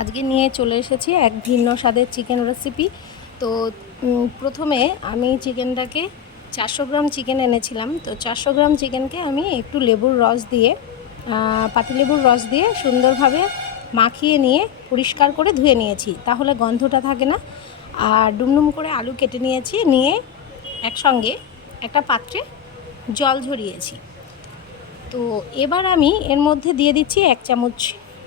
আজকে নিয়ে চলে এসেছি এক ভিন্ন স্বাদের চিকেন রেসিপি। তো প্রথমে আমি চিকেনটাকে 400 গ্রাম চিকেন এনেছিলাম। তো 400 গ্রাম চিকেনকে আমি একটু লেবুর রস দিয়ে পাতিলেবুর রস দিয়ে সুন্দরভাবে মাখিয়ে নিয়ে পরিষ্কার করে ধুয়ে নিয়েছি, তাহলে গন্ধটা থাকে না। আর ডুমডুম করে আলু কেটে নিয়েছি, নিয়ে একসঙ্গে একটা পাত্রে জল ঝরিয়েছি। তো এবার আমি এর মধ্যে দিয়ে দিচ্ছি 1 চামচ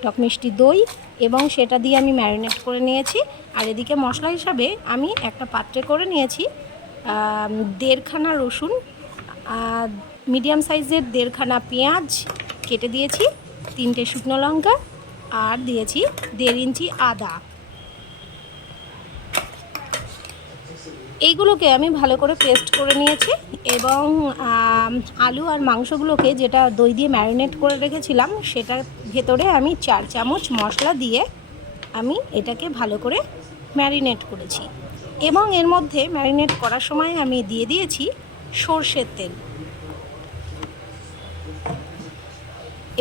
টক মিষ্টি দই এবং সেটা দিয়ে আমি ম্যারিনেট করে নিয়েছি। আর এদিকে মশলা হিসাবে আমি একটা পাত্রে করে নিয়েছি 1.5 খানা রসুন, মিডিয়াম সাইজের 1.5 খানা পেঁয়াজ কেটে দিয়েছি, 3টে শুকনো লঙ্কা আর দিয়েছি 1.5 ইঞ্চি আদা। এইগুলোকে আমি ভালো করে পেস্ট করে নিয়েছি এবং আলু আর মাংসগুলোকে যেটা দই দিয়ে ম্যারিনেট করে রেখেছিলাম সেটার ভেতরে আমি 4 চামচ মশলা দিয়ে আমি এটাকে ভালো করে ম্যারিনেট করেছি। এবং এর মধ্যে ম্যারিনেট করার সময় আমি দিয়ে দিয়েছি সরষের তেল।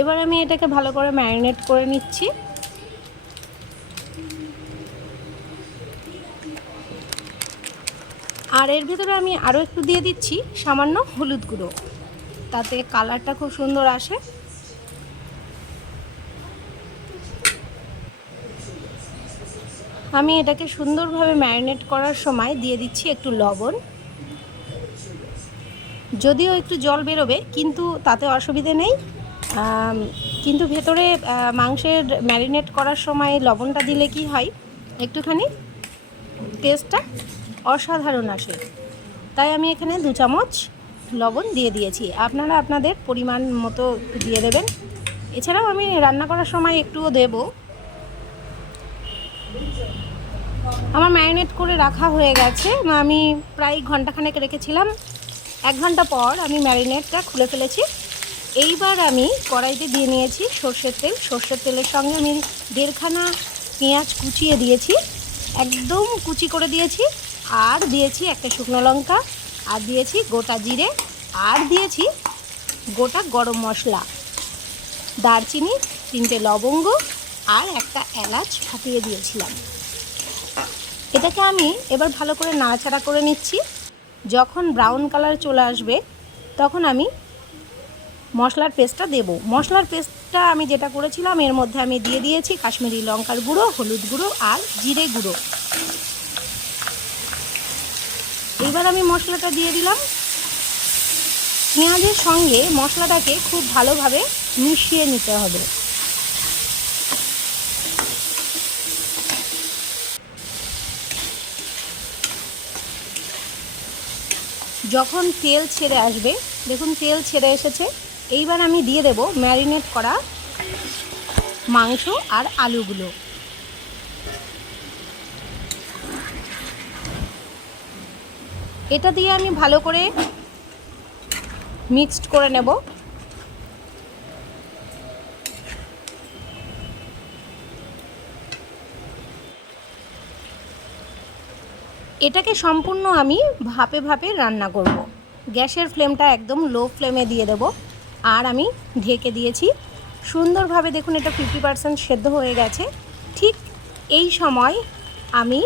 এবার আমি এটাকে ভালো করে ম্যারিনেট করে নিচ্ছি। আর এর ভিতরে আমি আরও একটু দিয়ে দিচ্ছি সামান্য হলুদ গুঁড়ো, তাতে কালারটা খুব সুন্দর আসে। আমি এটাকে সুন্দরভাবে ম্যারিনেট করার সময় দিয়ে দিচ্ছি একটু লবণ। যদিও একটু জল বেরোবে কিন্তু তাতে অসুবিধে নেই, কিন্তু ভেতরে মাংসের ম্যারিনেট করার সময় লবণটা দিলে কি হয়, একটুখানি টেস্টটা অসাধারণ আসে। তাই আমি এখানে 2 চামচ লবণ দিয়ে দিয়েছি, আপনারা আপনাদের পরিমাণ মতো দিয়ে দেবেন। এছাড়াও আমি রান্না করার সময় একটুও দেব। আমার ম্যারিনেট করে রাখা হয়ে গেছে, আমি প্রায় ঘন্টাখানেক রেখেছিলাম। 1 ঘন্টা পর আমি ম্যারিনেটটা খুলে ফেলেছি। এইবার আমি কড়াইতে দিয়ে নিয়েছি সর্ষের তেল। সর্ষের তেলের সঙ্গে আমি 1.5 খানা পেঁয়াজ কুচিয়ে দিয়েছি, একদম কুচি করে দিয়েছি। আর দিয়েছি একটা শুকনো লঙ্কা, আর দিয়েছি গোটা জিরে, আর দিয়েছি গোটা গরম মশলা, দারচিনি, 3টে লবঙ্গ আর একটা এলাচ ফাটিয়ে দিয়েছিলাম। এটাকে আমি এবার ভালো করে নাড়াচাড়া করে নিচ্ছি। যখন ব্রাউন কালার চলে আসবে তখন আমি মশলার পেস্টটা দেব। মশলার পেস্টটা আমি যেটা করেছিলাম এর মধ্যে আমি দিয়ে দিয়েছি কাশ্মীরি লঙ্কার গুঁড়ো, হলুদ গুঁড়ো আর জিরে গুঁড়ো। এবার আমি মশলাটা দিয়ে দিলাম। পেঁয়াজের সঙ্গে মশলাটাকে খুব ভালোভাবে মিশিয়ে নিতে হবে। যখন তেল ছেড়ে আসবে, দেখুন তেল ছেড়ে এসেছে, এইবার আমি দিয়ে দেব ম্যারিনেট করা মাংস আর আলুগুলো। এটা দিয়ে আমি ভালো করে মিক্সড করে নেব। এটাকে সম্পূর্ণ আমি ভাপে ভাপে রান্না করব। গ্যাসের ফ্লেমটা একদম লো ফ্লেমে দিয়ে দেব। আর আমি ঢেকে দিয়েছি সুন্দরভাবে। দেখুন এটা 50% সেদ্ধ হয়ে গেছে। ঠিক এই সময় আমি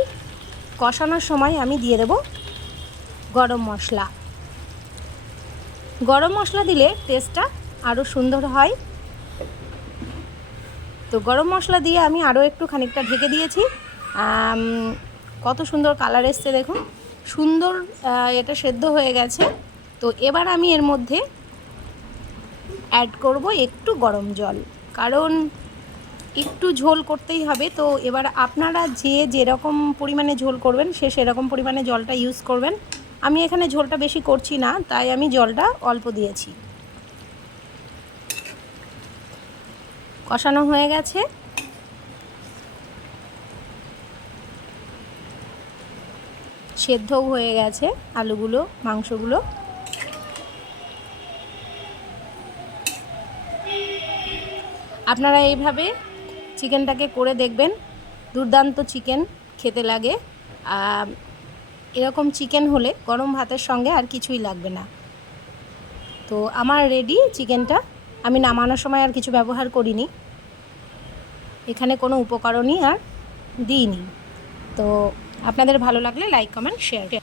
কষানোর সময় আমি দিয়ে দেব গরম মশলা। গরম মশলা দিলে টেস্টটা আরও সুন্দর হয়। তো গরম মশলা দিয়ে আমি আরও একটু খানিকটা ঢেকে দিয়েছি। কত সুন্দর কালার এসছে দেখুন, সুন্দর এটা সেদ্ধ হয়ে গেছে। তো এবার আমি এর মধ্যে অ্যাড করব একটু গরম জল, কারণ একটু ঝোল করতেই হবে। তো এবার আপনারা যেরকম পরিমাণে ঝোল করবেন সেরকম পরিমাণে জলটা ইউজ করবেন। আমি এখানে ঝোলটা বেশি করছি না, তাই আমি জলটা অল্প দিয়েছি। কষানো হয়ে গেছে। সেদ্ধও হয়ে গেছে আলুগুলো, মাংসগুলো। আপনারা এইভাবে চিকেনটাকে করে দেখবেন, দুর্দান্ত চিকেন খেতে লাগে। এরকম চিকেন হলে গরম ভাতের সঙ্গে আর কিছুই লাগবে না। তো আমার রেডি চিকেনটা। আমি নামানোর সময় আর কিছু ব্যবহার করিনি। এখানে কোনো উপকরণই আর দিইনি। তো আপনাদের ভালো লাগলে লাইক, কমেন্ট, শেয়ার।